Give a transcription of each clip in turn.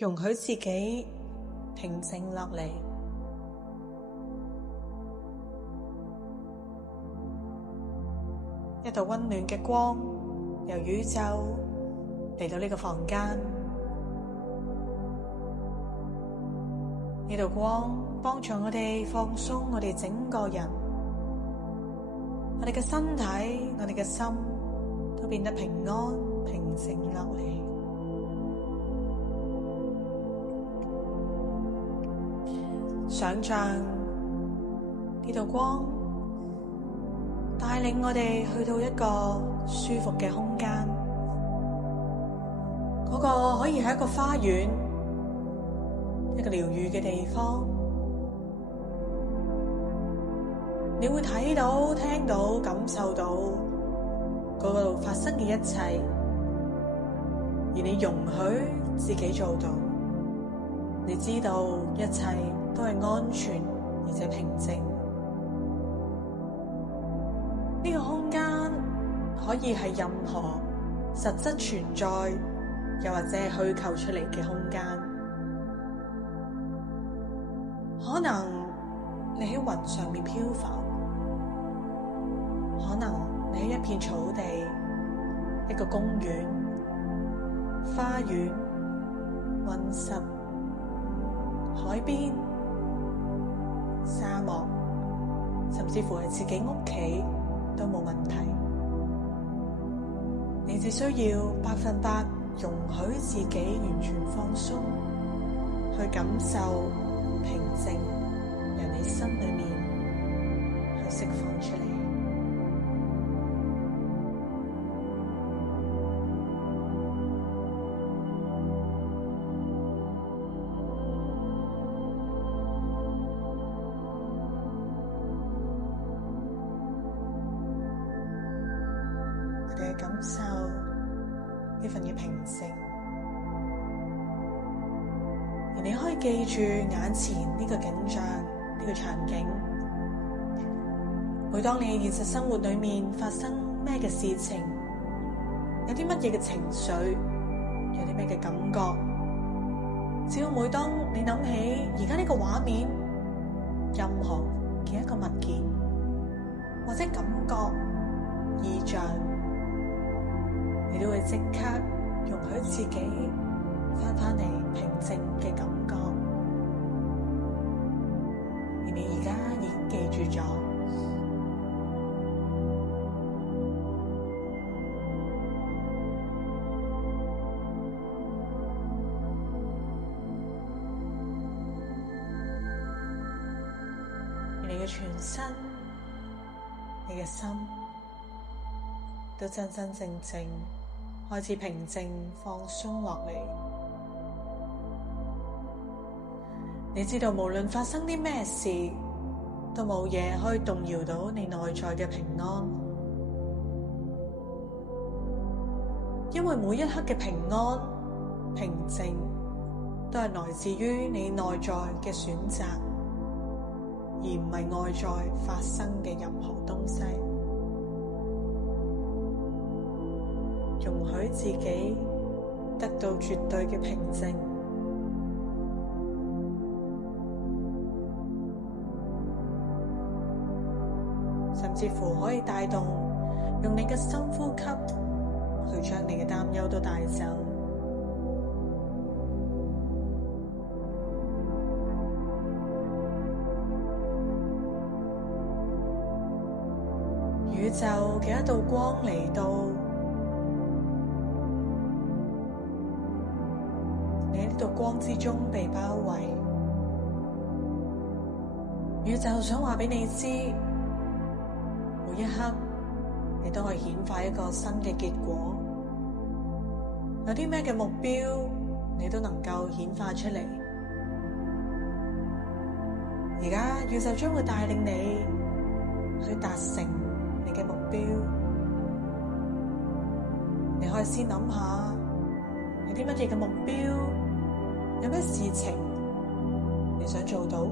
容許自己平靜落嚟，一道溫暖嘅光由宇宙嚟到呢個房間，呢道光幫助我哋放鬆我哋整個人，我哋嘅身體，我哋嘅心都變得平安平靜落嚟。想象呢道光帶領我哋去到一個舒服嘅空間，嗰個可以係一個花園，一個療癒嘅地方。你會睇到、聽到、感受到嗰度發生嘅一切，而你容許自己做到。你知道一切都係安全而且平靜。呢個空間可以係任何實質存在，又或者係虛構出嚟嘅空間。可能你喺雲上面漂浮，可能你喺一片草地、一個公園、花園、溫室、海邊、沙漠，甚至乎係自己屋企都冇問題。你只需要100%容許自己完全放鬆，去感受平靜由你心裏面去釋放出嚟。感受呢份嘅平靜，而你可以記住眼前呢個景象，呢個場景。每當你現實生活裏面發生咩嘅事情，有啲乜嘢嘅情緒，有啲咩嘅感覺，只要每當你諗起而家呢個畫面，任何嘅一個物件或者感覺、意象，你都會即刻容許自己返嚟平靜嘅感覺，而你而家已經記住咗。而你嘅全身，你嘅心都真真正正開始平靜放鬆落嚟。你知道無論發生啲咩事，都冇嘢可以動搖到你內在嘅平安，因為每一刻嘅平安、平靜都係來自於你內在嘅選擇，而唔係外在發生嘅任何東西。容許自己得到絕對嘅平靜，甚至乎可以帶動用你嘅深呼吸去將你嘅擔憂都帶走。宇宙嘅一道光嚟到，喺光之中被包圍，宇宙想話俾你知，每一刻你都可以顯化一個新嘅結果。有啲咩嘅目標，你都能夠顯化出嚟。而家宇宙將會帶領你去達成你嘅目標。你可以先諗下，有啲乜嘢嘅目標？有咩事情你想做到？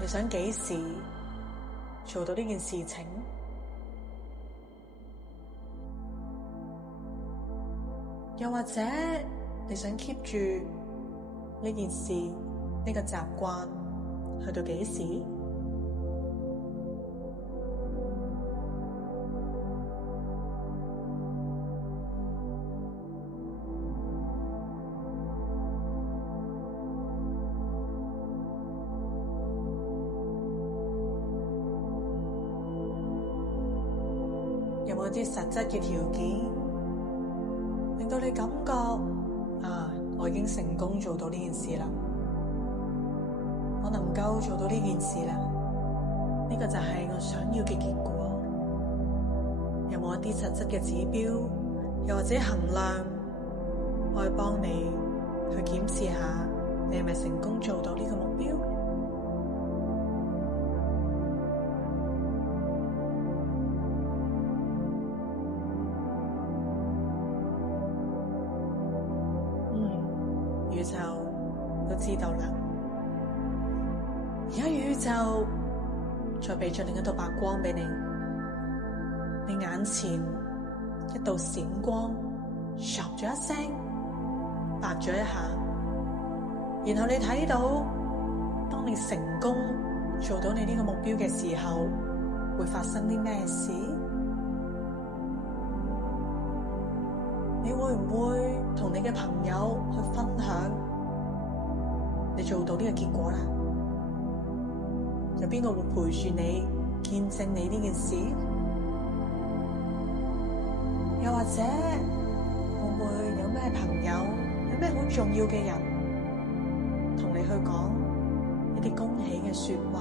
你想幾時做到呢件事情？又或者你想 keep 住呢件事，呢個習慣去到幾時？有冇啲實質嘅條件，令到你感覺我已經成功做到呢件事啦，我能夠做到呢件事啦，呢個就係我想要嘅結果。有冇一啲實質嘅指標，又或者衡量，可以幫你去檢視下你係咪成功做到呢個目標？宇宙都知道啦。而家宇宙再俾咗另一道白光俾你，你眼前一道閃光，唰咗一聲，白咗一下，然後你睇到，當你成功做到你呢個目標嘅時候，會發生啲咩事？你會唔會同你嘅朋友去分享你做到呢個結果啦？有邊個會陪住你見證你呢件事？又或者會唔會有咩朋友，有咩好重要嘅人同你去講一啲恭喜嘅說話？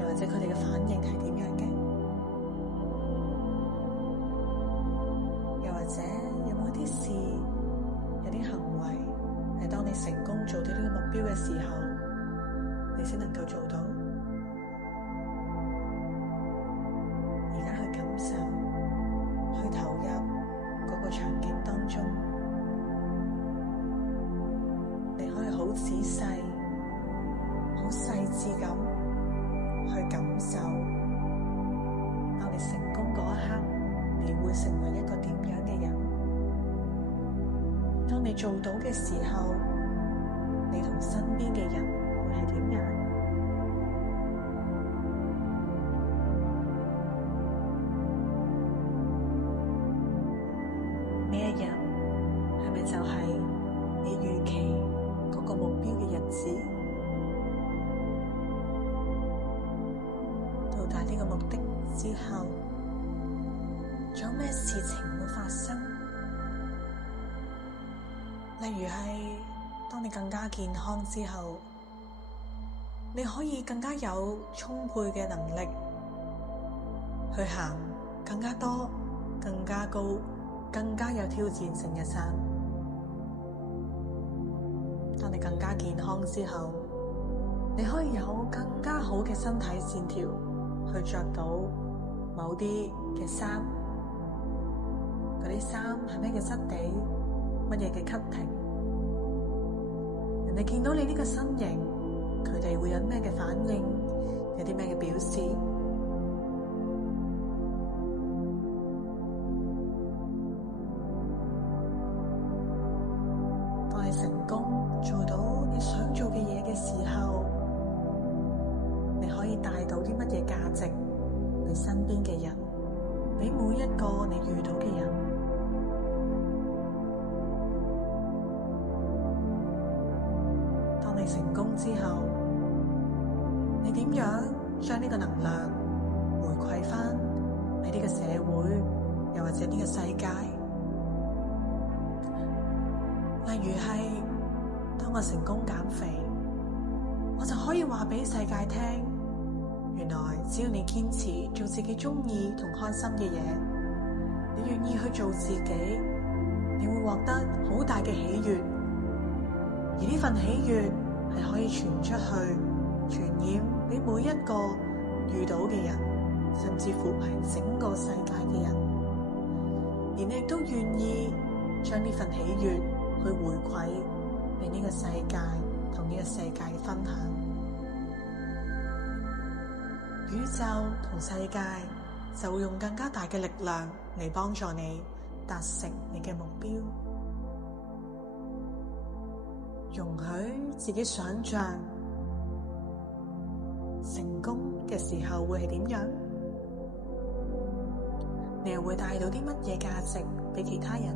又或者佢哋嘅反應係點樣嘅？或者有冇一啲事，有啲行為係當你成功做到呢個目標嘅時候，你先能夠做到？而家去感受，去投入嗰個場景當中，你可以好仔細、好細緻咁去感受，當你成功嗰一刻，你會成為一個點樣嘅人？當你做到嘅時候，你同身邊嘅人會係點樣？呢一日係咪就係你預期嗰個目標嘅日子？到達呢個目的之後，仲有咩事情會發生？例如係當你更加健康之後，你可以更加有充沛嘅能力去行更加多、更加高、更加有挑戰性嘅山。當你更加健康之後，你可以有更加好嘅身體線條去着到某啲嘅衫。嗰啲衫係咩嘅質地，乜嘢嘅 cutting， 人哋見到你呢個身形，佢哋會有咩嘅反應，有啲咩嘅表示？當你成功做到你想做嘅嘢嘅時候，你可以帶到啲乜嘢價值你身邊嘅人，俾每一個你遇到嘅人。成功之後，你點樣將呢個能量回饋翻喺呢個社會，又或者呢個世界？例如係當我成功減肥，我就可以話俾世界聽，原來只要你堅持做自己中意同開心嘅嘢，你願意去做自己，你會獲得好大嘅喜悅，而呢份喜悅係可以傳出去，傳染俾每一個遇到嘅人，甚至乎係整個世界嘅人。而你亦都願意將呢份喜悅去回饋俾呢個世界，同呢個世界分享。宇宙同世界就會用更加大嘅力量嚟幫助你達成你嘅目標。容許自己想象成功嘅時候會係點樣，你又會帶到啲乜嘢價值俾其他人？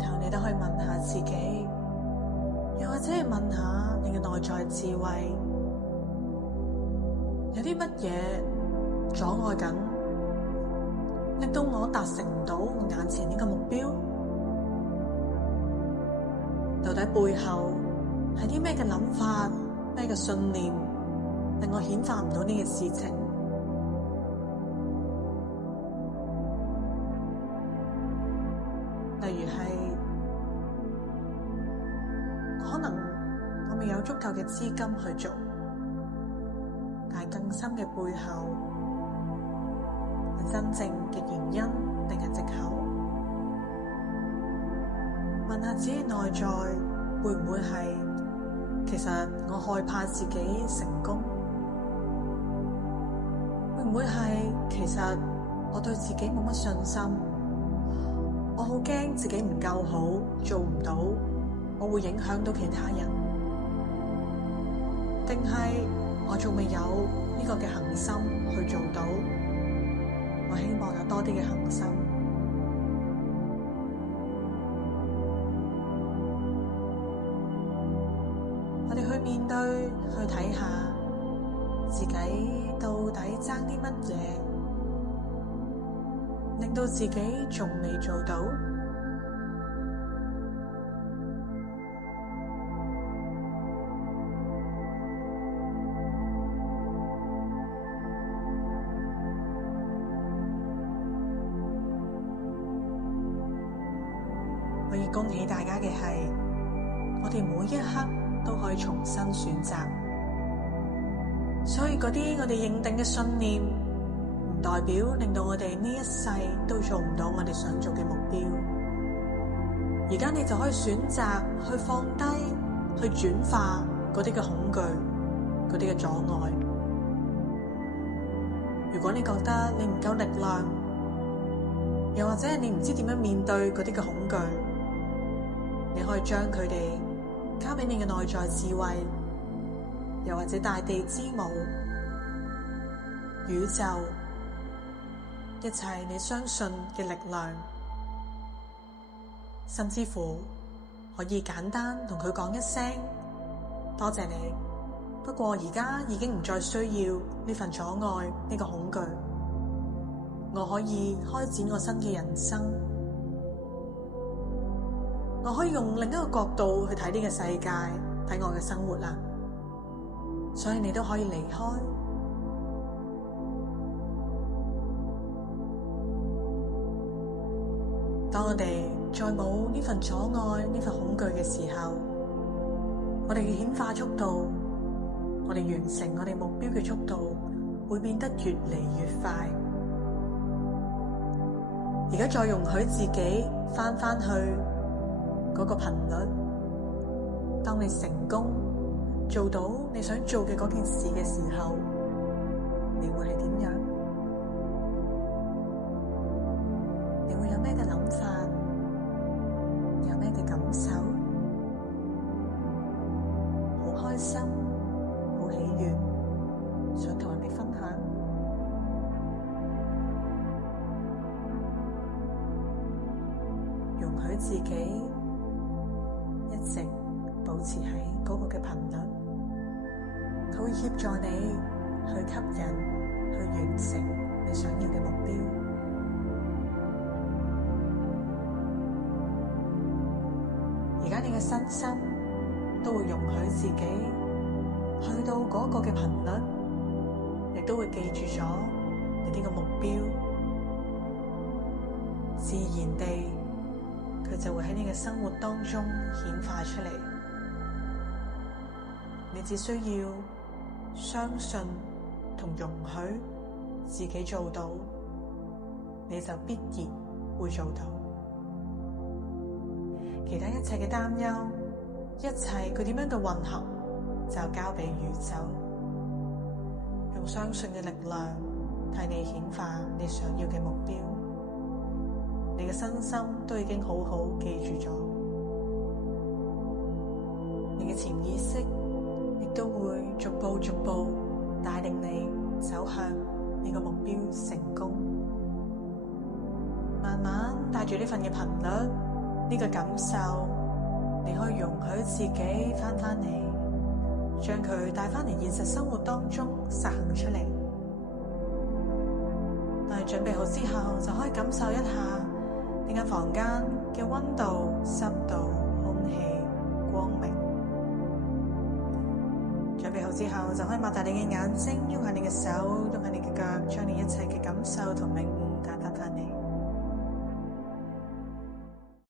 然後你都可以問下自己，又或者係問下你嘅內在智慧，有啲乜嘢阻礙緊，令到我達成唔到我眼前呢個目標？到底背後係啲咩嘅諗法、咩嘅信念，令我顯化唔到呢件事情？例如係可能我未有足夠嘅資金去做，但係更深嘅背後係真正嘅原因定係藉口？問下自己內在會唔會係其實我害怕自己成功？會唔會係其實我對自己冇乜信心？我好驚自己唔夠好，做唔到，我會影響到其他人。定係我仲未有呢個嘅恆心去做到？我希望有多啲嘅恆心。我哋去面對，去睇下自己到底爭啲乜嘢，令到自己仲未做到。可以恭喜大家嘅係，我哋每一刻都可以重新選擇。所以嗰啲我哋認定嘅信念，唔代表令到我哋呢一世都做唔到我哋想做嘅目標。而家你就可以選擇去放低，去轉化嗰啲嘅恐懼，嗰啲嘅阻礙。如果你覺得你唔夠力量，又或者你唔知點樣面對嗰啲嘅恐懼，你可以將佢哋交俾你嘅內在智慧，又或者大地之母、宇宙，一切你相信嘅力量，甚至乎可以簡單同佢講一聲多謝你，不過而家已經唔再需要呢份阻礙，呢個恐懼，我可以開展我新嘅人生，我可以用另一個角度去睇呢個世界，睇我嘅生活啦。所以你都可以離開。當我哋再冇呢份阻礙、呢份恐懼嘅時候，我哋嘅顯化速度，我哋完成我哋目標嘅速度會變得越嚟越快。而家再容許自己返去嗰個頻率，當你成功做到你想做嘅嗰件事嘅時候，你會係點樣？你會有咩嘅諗法？有咩嘅感受？好開心，好喜悅，想同人哋分享。容許自己一直保持喺嗰個嘅頻率，佢會協助你去吸引，去完成你想要嘅目標。而家你嘅身心都會容許自己去到嗰個嘅頻率，亦都會記住咗你呢個目標，自然地佢就會喺你嘅生活當中顯化出嚟。你只需要相信同容許自己做到，你就必然會做到。其他一切嘅擔憂，一切佢點樣嘅運行，就交俾宇宙，用相信嘅力量替你顯化你想要嘅目標。你嘅身心都已經好好記住咗，你嘅潛意識亦都會逐步逐步帶領你走向你個目標成功。慢慢帶住呢份嘅頻率，呢個感受，你可以容許自己返嚟，將佢帶返嚟現實生活當中實行出嚟。當你準備好之後，就可以感受一下呢間房間嘅溫度、濕度、空氣、光明。準備好之後，就可以擘大你嘅眼睛，喐下你嘅手，喐下你嘅腳，將你一切嘅感受同領悟帶返返嚟。